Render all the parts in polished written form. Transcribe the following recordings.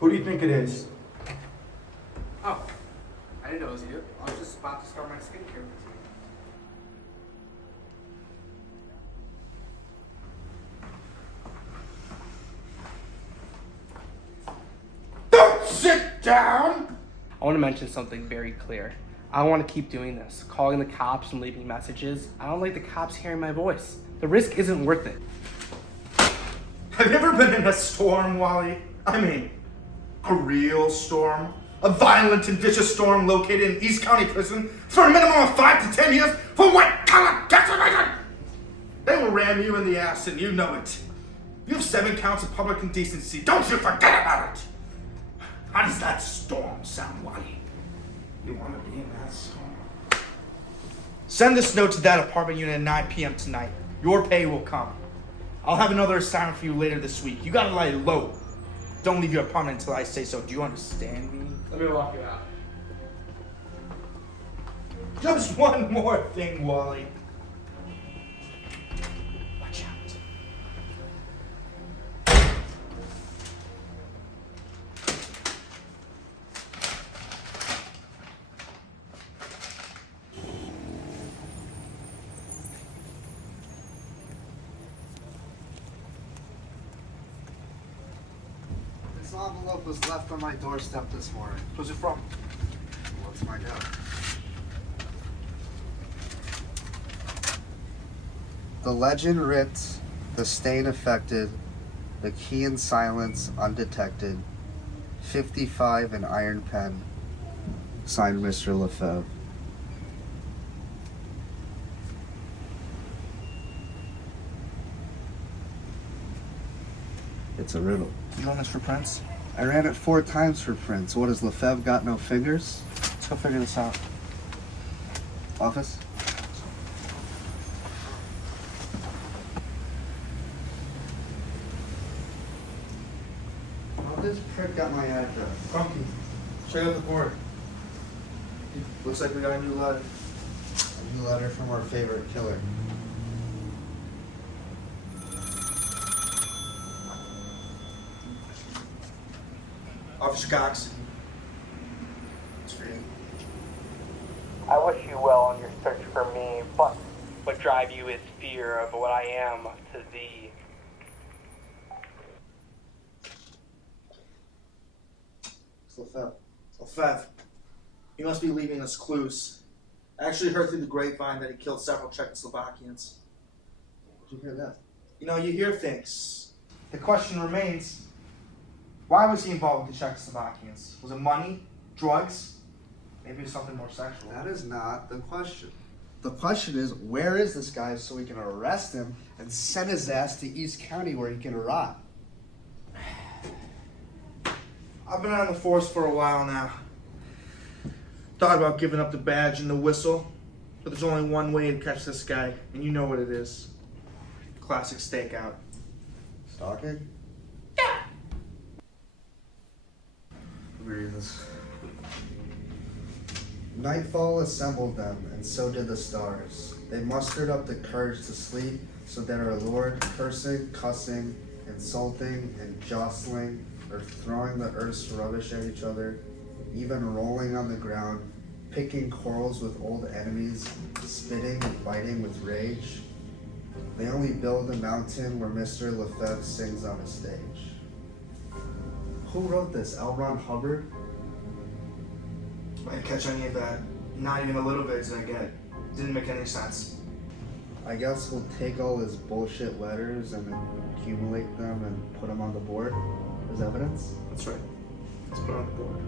Who do you think it is? Oh, I didn't know it was you. I was just about to start my skincare routine. Don't sit down! I want to mention something very clear. I don't want to keep doing this, calling the cops and leaving messages. I don't like the cops hearing my voice. The risk isn't worth it. Have you ever been in a storm, Wally? I mean, a real storm? A violent and vicious storm located in East County Prison for a minimum of 5 to 10 years for white-collar decimation! They will ram you in the ass and you know it. You have 7 counts of public indecency. Don't you forget about it! How does that storm sound, Wally? You want to be in that storm? Send this note to that apartment unit at 9 p.m. tonight. Your pay will come. I'll have another assignment for you later this week. You gotta lie low. Don't leave your apartment until I say so. Do you understand me? Let me walk you out. Just one more thing, Wally. Watch out. This envelope was left on my doorstep this morning. Who's it from? Let's find out. The legend writ, the stain affected, the key in silence undetected, 55 in iron pen, signed Mr. Lefebvre. It's a riddle. You run this for Prince? I ran it 4 times for Prince. What, has Lefebvre got no fingers? Let's go figure this out. Office? Oh, this prick got my address. Funky. Check out the board. Looks like we got a new letter. A new letter from our favorite killer. Officer Cox. It's for you. I wish you well on your search for me, but what drive you is fear of what I am to thee. It's Lefebvre. Lefebvre. He must be leaving us clues. I actually heard through the grapevine that he killed several Czechoslovakians. Did you hear that? You know, you hear things. The question remains, why was he involved with the Czechoslovakians? Was it money? Drugs? Maybe it was something more sexual. That is not the question. The question is, where is this guy so we can arrest him and send his ass to East County where he can rot? I've been on the force for a while now. Thought about giving up the badge and the whistle, but there's only one way to catch this guy, and you know what it is. Classic stakeout. Stalking? Let me read this. Nightfall assembled them, and so did the stars. They mustered up the courage to sleep, so that our Lord, cursing, cussing, insulting, and jostling, or throwing the earth's rubbish at each other, even rolling on the ground, picking quarrels with old enemies, spitting and biting with rage. They only build a mountain where Mr. Lefebvre sings on a stage. Who wrote this? L. Ron Hubbard? I didn't catch any of that. Not even a little bit did I get. Didn't make any sense. I guess we'll take all his bullshit letters and accumulate them and put them on the board as evidence. That's right. Let's put it on the board.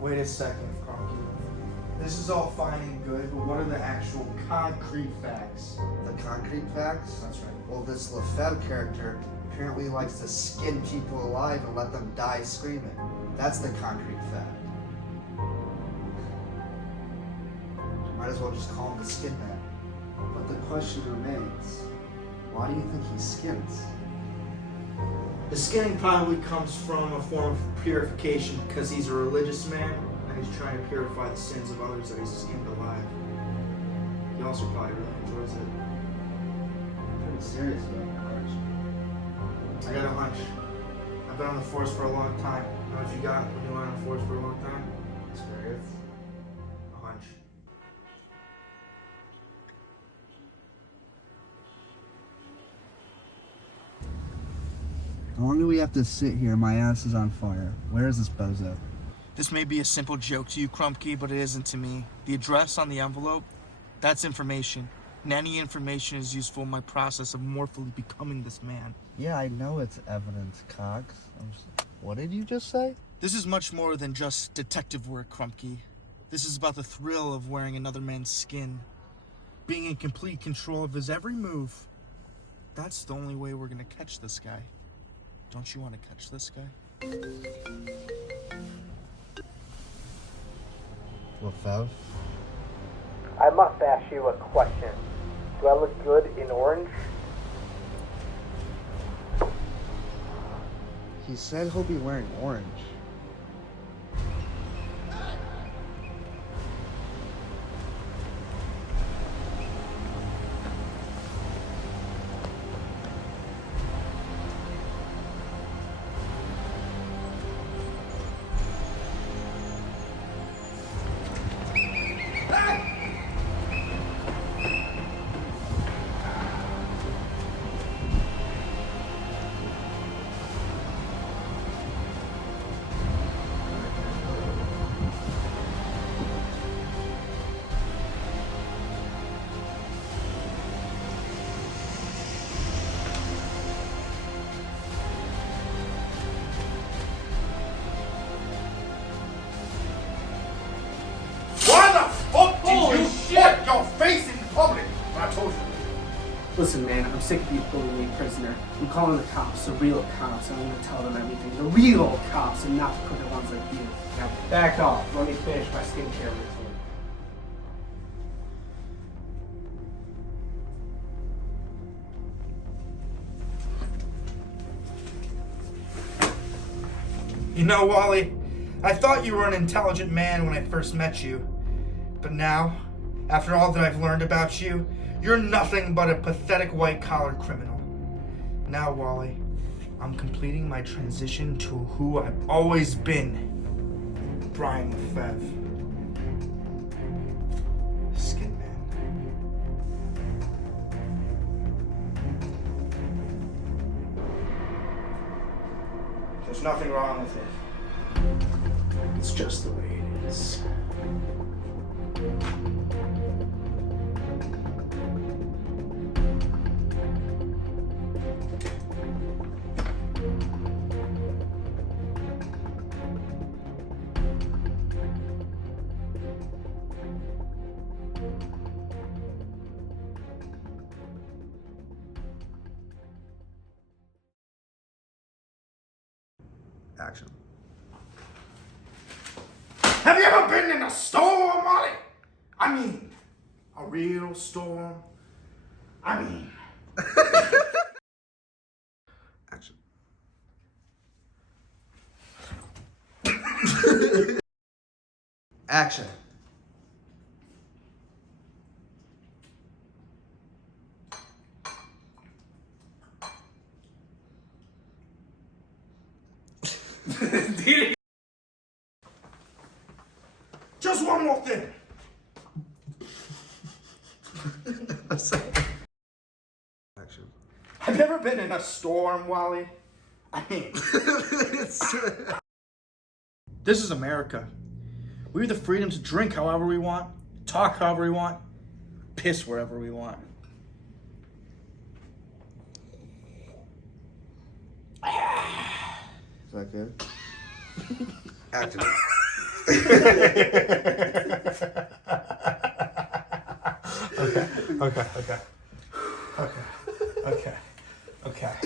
Wait a second, Cronky. This is all fine and good, but what are the actual concrete facts? The concrete facts? That's right. Well, this Lefebvre character apparently likes to skin people alive and let them die screaming. That's the concrete fact. Might as well just call him the Skin Man. But the question remains. Why do you think he skins? The skinning probably comes from a form of purification because he's a religious man and he's trying to purify the sins of others that he's skinned alive. He also probably really enjoys it. Pretty serious about it, aren't you? I got a hunch. I've been on the force for a long time. You know what you got when you're on the force for a long time? Experience. A hunch. How long do we have to sit here? My ass is on fire. Where is this bozo? This may be a simple joke to you, Crumpkey, but it isn't to me. The address on the envelope, that's information. And any information is useful in my process of morphily becoming this man. Yeah, I know it's evidence, Cox. What did you just say? This is much more than just detective work, Crumpkey. This is about the thrill of wearing another man's skin. Being in complete control of his every move. That's the only way we're gonna catch this guy. Don't you want to catch this guy? Lefebvre? I must ask you a question. Do I look good in orange? He said he'll be wearing orange. Why the fuck did you put your face in public when I told you? Listen, man, I'm sick of you pulling me prisoner. I'm calling the cops, the real cops, and I'm gonna tell them everything. The real cops, and not the crooked ones like you. Now, back off. Let me finish my skincare routine. You know, Wally, I thought you were an intelligent man when I first met you. But now, after all that I've learned about you, you're nothing but a pathetic white-collar criminal. Now, Wally, I'm completing my transition to who I've always been. Brian Lefebvre. Skin Man. There's nothing wrong with it. It's just the way it is. Action. Have you ever been in a storm, Wally? I mean, a real storm. I mean... Action. Action. Just one more thing. Action. Have you ever been in a storm, Wally? I mean... This is America. We have the freedom to drink however we want, talk however we want, piss wherever we want. Is that good? Action. Okay.